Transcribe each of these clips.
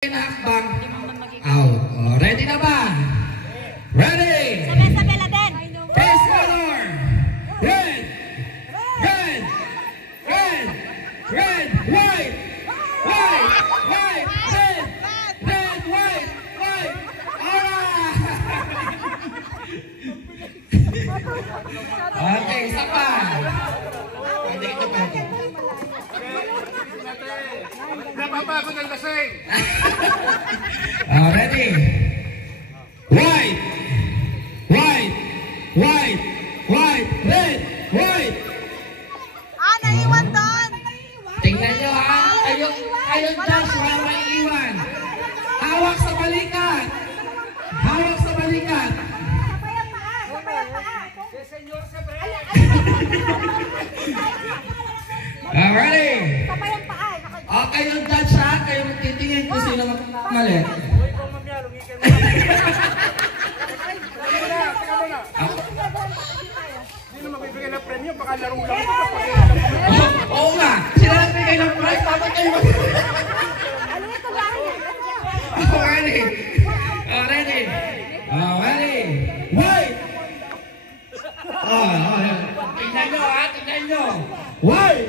Hakbang out. Oh, ready na ba? Ready! Sabi-sabi natin. First color. Red. Red. Red. Red. White. White. White. Red. Red. White. White. Alright! Okay, isa pa. Hindi ito pa. Napapagod ang lasing! Ready? White! White! White! White! Red! White! Naiwan doon. Tingnan nyo ha! Ayun Josh, wala may iwan! Hawak sa balikat! Hawak sa balikat! Sabay ang paa. Sabay ang paa. Ready? Sabay ang paa. Okay yung judge ha, kayo magtitingin kung sino mali. Hindi na magbibigay ng premyo, baka laro lang. Oo nga, sila nagbigay ng prize, dapat kayo Ano ito ba? ready? Ready? Ready? White! Tingnan nyo ha, tingnan nyo. White!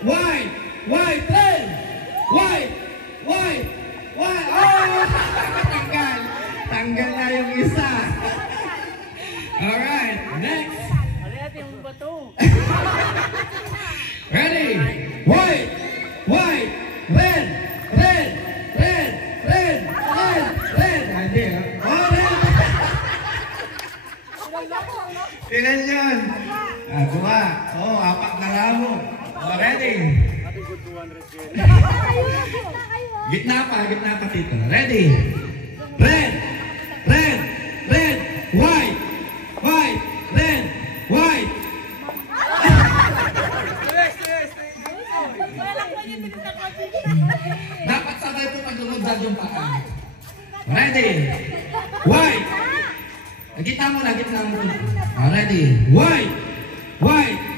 White! White! Red! White! White! White! Tanggal! Tanggal na yung isa. Alright, next. Ready? White! White! Red! Red! Red! Red! Red! Red! Hindi. Oh, red! Ilan yun? Dua. Oh, apat na ramo. Oh, ready? Gitna pa tito. Ready? Red! Red! Red! White! White! Red! White! Dapat sabay po pag-lumudad yung paa. Ready? White! Gitna mo na. Ready? White! White!